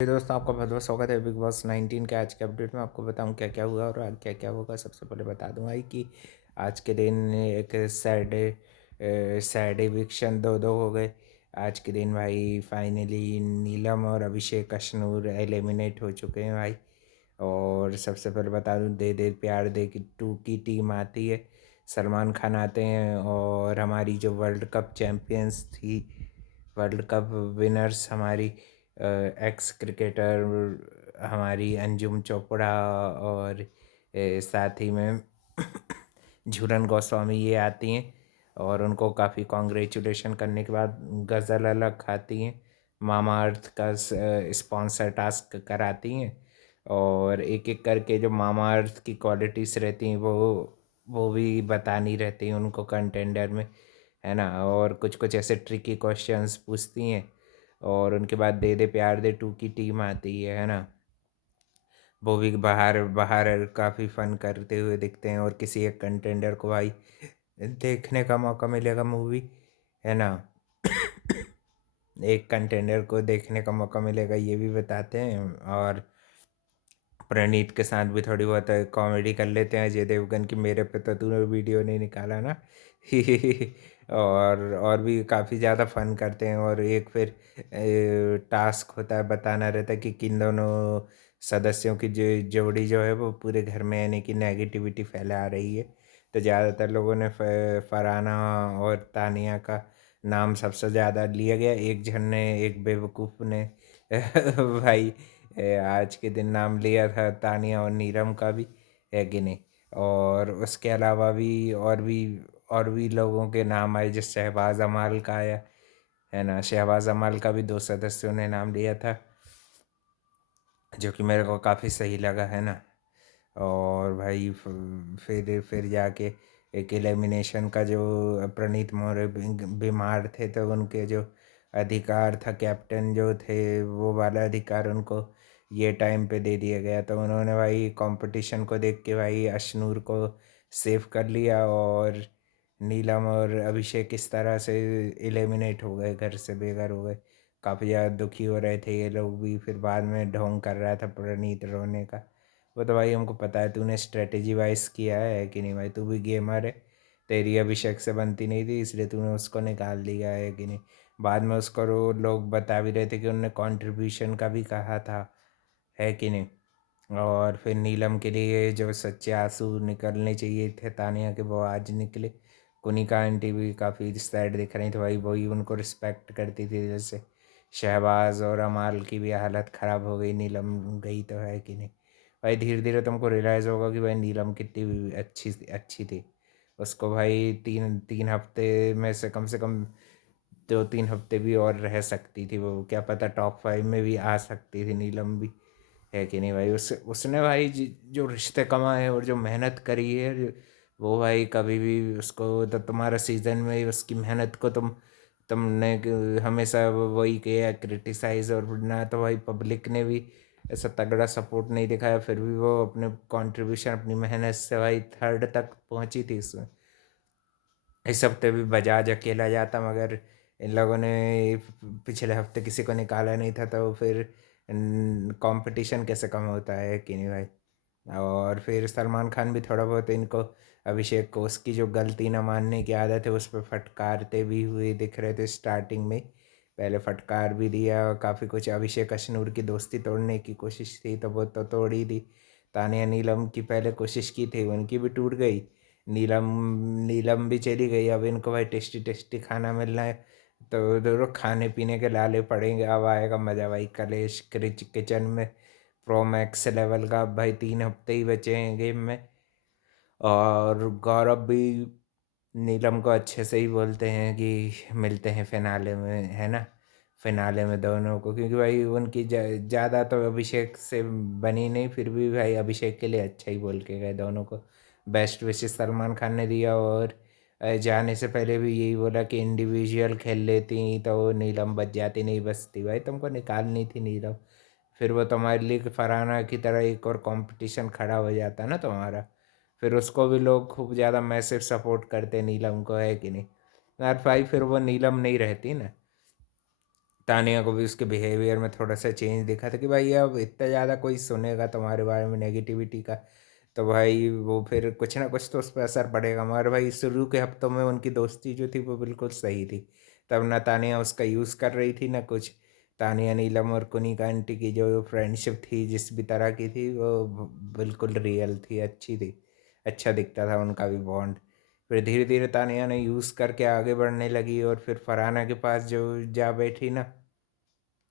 जी दोस्तों, आपका बहुत बहुत स्वागत है बिग बॉस 19 के आज के अपडेट में। आपको बताऊं क्या क्या हुआ और क्या क्या होगा। सबसे पहले बता दूं भाई कि आज के दिन एक सैड इविक्शन दो हो गए। आज के दिन भाई फाइनली नीलम और अभिषेक अशनूर एलिमिनेट हो चुके हैं भाई। और सबसे पहले बता दूं, दे दे प्यार दे की 2 की टीम आती है। सलमान खान आते हैं और हमारी जो वर्ल्ड कप चैम्पियंस थी, वर्ल्ड कप विनर्स हमारी एक्स क्रिकेटर हमारी अंजुम चोपड़ा और साथ ही में झूलन गोस्वामी ये आती हैं और उनको काफ़ी कॉन्ग्रेचुलेशन करने के बाद गज़ल अलग खाती हैं। मामा अर्थ का स्पॉन्सर टास्क कराती हैं और एक एक करके जो मामा अर्थ की क्वालिटीज़ रहती हैं वो भी बतानी रहती हैं उनको कंटेंडर में, है ना। और कुछ कुछ ऐसे ट्रिकी क्वेश्चंस पूछती हैं और उनके बाद दे दे प्यार दे 2 की टीम आती है ना। वो भी बाहर बाहर काफ़ी फन करते हुए दिखते हैं और किसी एक कंटेंडर को भाई देखने का मौका मिलेगा मूवी, है ना। एक कंटेंडर को देखने का मौका मिलेगा ये भी बताते हैं। और प्रणीत के साथ भी थोड़ी बहुत कॉमेडी कर लेते हैं अजय देवगन की, मेरे पे तो तूने वीडियो नहीं निकाला ना। और भी काफ़ी ज़्यादा फन करते हैं। और एक फिर टास्क होता है, बताना रहता है कि किन दोनों सदस्यों की जो जोड़ी जो है वो पूरे घर में यानी कि नेगेटिविटी फैला रही है। तो ज़्यादातर लोगों ने फरहाना और तानिया का नाम सबसे ज़्यादा लिया गया। एक जन ने, एक बेवकूफ़ ने भाई आज के दिन नाम लिया था तानिया और नीरम का भी, है कि नहीं। और उसके अलावा भी और भी लोगों के नाम आए, जैसे शहबाज अमाल का आया, है ना। शहबाज अमाल का भी 2 सदस्यों ने नाम लिया था जो कि मेरे को काफ़ी सही लगा, है ना। और भाई फिर जाके एक एलिमिनेशन का जो प्रणीत मौर्य बीमार थे तो उनके जो अधिकार था, कैप्टन जो थे वो वाला अधिकार उनको ये टाइम पे दे दिया गया। तो उन्होंने भाई कंपटीशन को देख के भाई अशनूर को सेव कर लिया और नीलम और अभिषेक इस तरह से एलिमिनेट हो गए, घर से बेघर हो गए। काफ़ी ज़्यादा दुखी हो रहे थे ये लोग भी। फिर बाद में ढोंग कर रहा था प्रणीत रोने का। वो तो भाई हमको पता है तूने स्ट्रेटेजी वाइज किया है कि नहीं भाई, तू भी गेमर है। तेरी अभिषेक से बनती नहीं थी इसलिए तूने उसको निकाल दिया है कि नहीं। बाद में उसको लोग बता भी रहे थे कि उनने कंट्रीब्यूशन का भी कहा था, है कि नहीं। और फिर नीलम के लिए जो सच्चे आंसू निकलने चाहिए थे तानिया के, वो आज निकले। कुनिका आंटी भी काफ़ी सैड दिख रही थी भाई, वही उनको रिस्पेक्ट करती थी। जैसे शहबाज और अमाल की भी हालत ख़राब हो गई, नीलम गई तो, है कि नहीं। भाई धीरे धीरे तुमको रियलाइज़ होगा कि भाई नीलम कितनी अच्छी अच्छी थी। उसको भाई 3 हफ्ते में से कम 2-3 हफ्ते भी और रह सकती थी वो, क्या पता टॉप 5 में भी आ सकती थी नीलम भी, है कि नहीं भाई। उसने भाई जो रिश्ते कमाए और जो मेहनत करी है वो भाई कभी भी उसको, तो तुम्हारा सीज़न में उसकी मेहनत को तुमने हमेशा वही किया क्रिटिसाइज़। और ना तो भाई पब्लिक ने भी ऐसा तगड़ा सपोर्ट नहीं दिखाया, फिर भी वो अपने कंट्रीब्यूशन अपनी मेहनत से भाई 3rd तक पहुंची थी इसमें। इस हफ्ते भी बजाज अकेला जाता मगर इन लोगों ने पिछले हफ्ते किसी को निकाला नहीं था, तो फिर कंपटीशन कैसे कम होता है कि नहीं भाई। और फिर सलमान खान भी थोड़ा बहुत इनको, अभिषेक को उसकी जो गलती ना मानने की आदत है उस पर फटकारते भी हुए दिख रहे थे स्टार्टिंग में। पहले फटकार भी दिया और काफ़ी कुछ, अभिषेक अशनूर की दोस्ती तोड़ने की कोशिश थी तो वो तो तोड़ ही दी। तानिया नीलम की पहले कोशिश की थी, उनकी भी टूट गई। नीलम नीलम भी चली गई। अब इनको भाई टेस्टी टेस्टी खाना मिलना है तो दोनों खाने पीने के लाले पड़ेंगे। अब आएगा मज़ा भाई। कलेश क्रिच किचन में प्रो मैक्स लेवल का। अब भाई 3 हफ्ते ही बचे हैं गेम में। और गौरव भी नीलम को अच्छे से ही बोलते हैं कि मिलते हैं फिनाले में, है ना। फिनाले में दोनों को, क्योंकि भाई उनकी ज़्यादा तो अभिषेक से बनी नहीं, फिर भी भाई अभिषेक के लिए अच्छा ही बोल के गए दोनों को। बेस्ट विशेस सलमान खान ने दिया। और जाने से पहले भी यही बोला कि इंडिविजुअल खेल लेती तो वो नीलम बच जाती, नहीं बचती भाई, तुमको निकालनी थी नीलम। फिर वो तुम्हारे लिए फरहाना की तरह एक और कंपटीशन खड़ा हो जाता ना तुम्हारा। फिर उसको भी लोग खूब ज़्यादा मैसिव सपोर्ट करते नीलम को, है कि नहीं यार भाई। फिर वो नीलम नहीं रहती ना, तानिया को भी उसके बिहेवियर में थोड़ा-सा चेंज दिखा था कि भाई अब इतना ज़्यादा कोई सुनेगा तुम्हारे बारे में नेगेटिविटी का, तो भाई वो फिर कुछ ना कुछ तो उस पे असर पड़ेगा। मगर भाई शुरू के हफ्तों में उनकी दोस्ती जो थी वो बिल्कुल सही थी। तब ना तानिया उसका यूज़ कर रही थी ना कुछ। तानिया, नीलम और कुनिका आंटी की जो फ्रेंडशिप थी जिस भी तरह की थी वो बिल्कुल रियल थी, अच्छी थी। अच्छा दिखता था उनका भी बॉन्ड। फिर धीरे-धीरे तानिया ने यूज़ करके आगे बढ़ने लगी और फिर फरहाना के पास जो जा बैठी ना,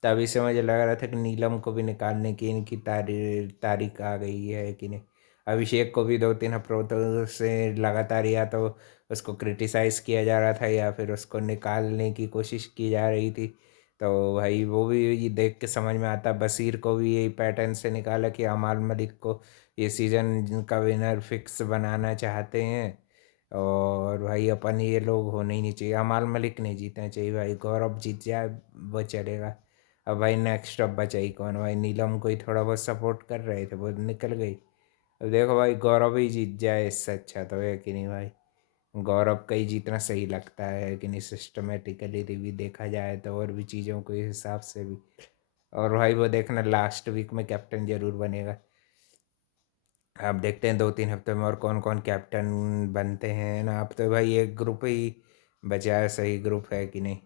तभी से मुझे लग रहा था कि नीलम को भी निकालने की इनकी तारीख आ गई है कि नहीं। अभिषेक को भी 2-3 हफ्तों से लगातार या तो उसको क्रिटिसाइज़ किया जा रहा था या फिर उसको निकालने की कोशिश की जा रही थी। तो भाई वो भी ये देख के समझ में आता, बशीर को भी यही पैटर्न से निकाला कि अमाल मलिक को ये सीज़न का विनर फिक्स बनाना चाहते हैं। और भाई अपन ये लोग होने ही नहीं चाहिए, अमाल मलिक नहीं जीतना चाहिए भाई, गौरव जीत जाए वो चलेगा। अब भाई नेक्स्ट अब बचा ही कौन भाई, नीलम को ही थोड़ा बहुत सपोर्ट कर रहे थे वो निकल गई। अब देखो भाई गौरव ही जीत जाए इससे अच्छा तो है कि नहीं भाई। गौरव का ही जीतना सही लगता है कि नहीं, सिस्टमेटिकली भी देखा जाए तो और भी चीज़ों के हिसाब से भी। और भाई वो देखना लास्ट वीक में कैप्टन जरूर बनेगा। अब देखते हैं 2-3 हफ्ते में और कौन कौन कैप्टन बनते हैं ना। अब तो भाई एक ग्रुप ही बचा है, सही ग्रुप है कि नहीं।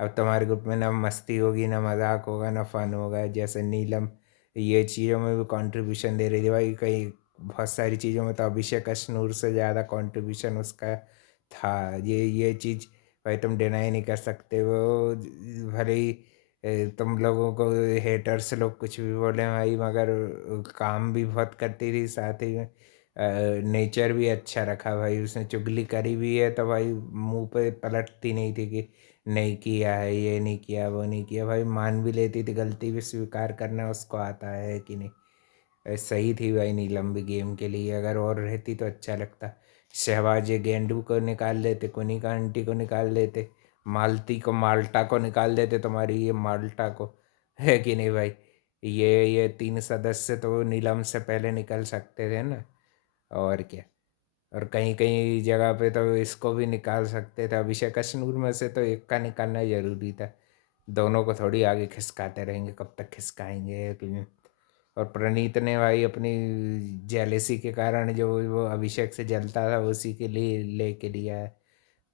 अब तुम्हारे ग्रुप में ना मस्ती होगी ना मजाक होगा ना फन होगा, जैसे नीलम ये चीज़ों में भी कंट्रीब्यूशन दे रही थी भाई, कई बहुत सारी चीज़ों में तो अभिषेक अशनूर से ज़्यादा कंट्रीब्यूशन उसका था। ये चीज़ भाई तुम डिनाई नहीं कर सकते। वो भले ही तुम लोगों को हेटर्स लोग कुछ भी बोले भाई, मगर काम भी बहुत करती थी, साथ ही में नेचर भी अच्छा रखा भाई। उसने चुगली करी भी है तो भाई मुंह पे पलटती नहीं थी कि नहीं किया है, ये नहीं किया, वो नहीं किया। भाई मान भी लेती थी, गलती भी स्वीकार करना उसको आता है कि नहीं। सही थी भाई नीलम भी गेम के लिए, अगर और रहती तो अच्छा लगता। शहबाज ये गेंडू को निकाल देते, कोनिका आंटी को निकाल देते, मालती को माल्टा को निकाल देते, तुम्हारी ये माल्टा को, है कि नहीं भाई। ये 3 सदस्य तो नीलम से पहले निकल सकते थे ना, और क्या। और कहीं कहीं जगह पे तो इसको भी निकाल सकते थे, अभिषेक अशनूर में से तो एक का निकालना जरूरी था। दोनों को थोड़ी आगे खिसकाते रहेंगे, कब तक खिसकाएंगे और प्रणीत ने भाई अपनी जेलेसी के कारण जो वो अभिषेक से जलता था उसी के लिए लेके लिया है।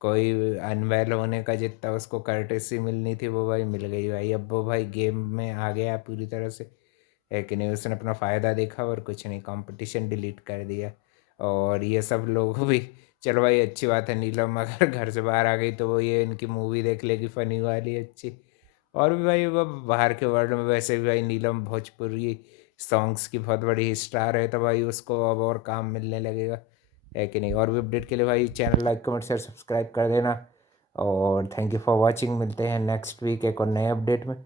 कोई अनवेल होने का जितना उसको कर्टेसी मिलनी थी वो भाई मिल गई भाई। अब वो भाई गेम में आ गया पूरी तरह से, है कि नहीं। उसने अपना फ़ायदा देखा और कुछ नहीं, कंपटीशन डिलीट कर दिया। और ये सब लोग भी, चलो भाई अच्छी बात है, नीलम अगर घर से बाहर आ गई तो वो ये इनकी मूवी देख लेगी फनी वाली अच्छी। और भी भाई वो बाहर के वर्ल्ड में वैसे भी भाई नीलम भोजपुरी सॉन्ग्स की बहुत बड़ी स्टार है, तो भाई उसको अब और काम मिलने लगेगा, है कि नहीं। और भी अपडेट के लिए भाई channel like comment share subscribe कर देना। और थैंक यू फॉर वॉचिंग, मिलते हैं नेक्स्ट वीक एक और नए अपडेट में।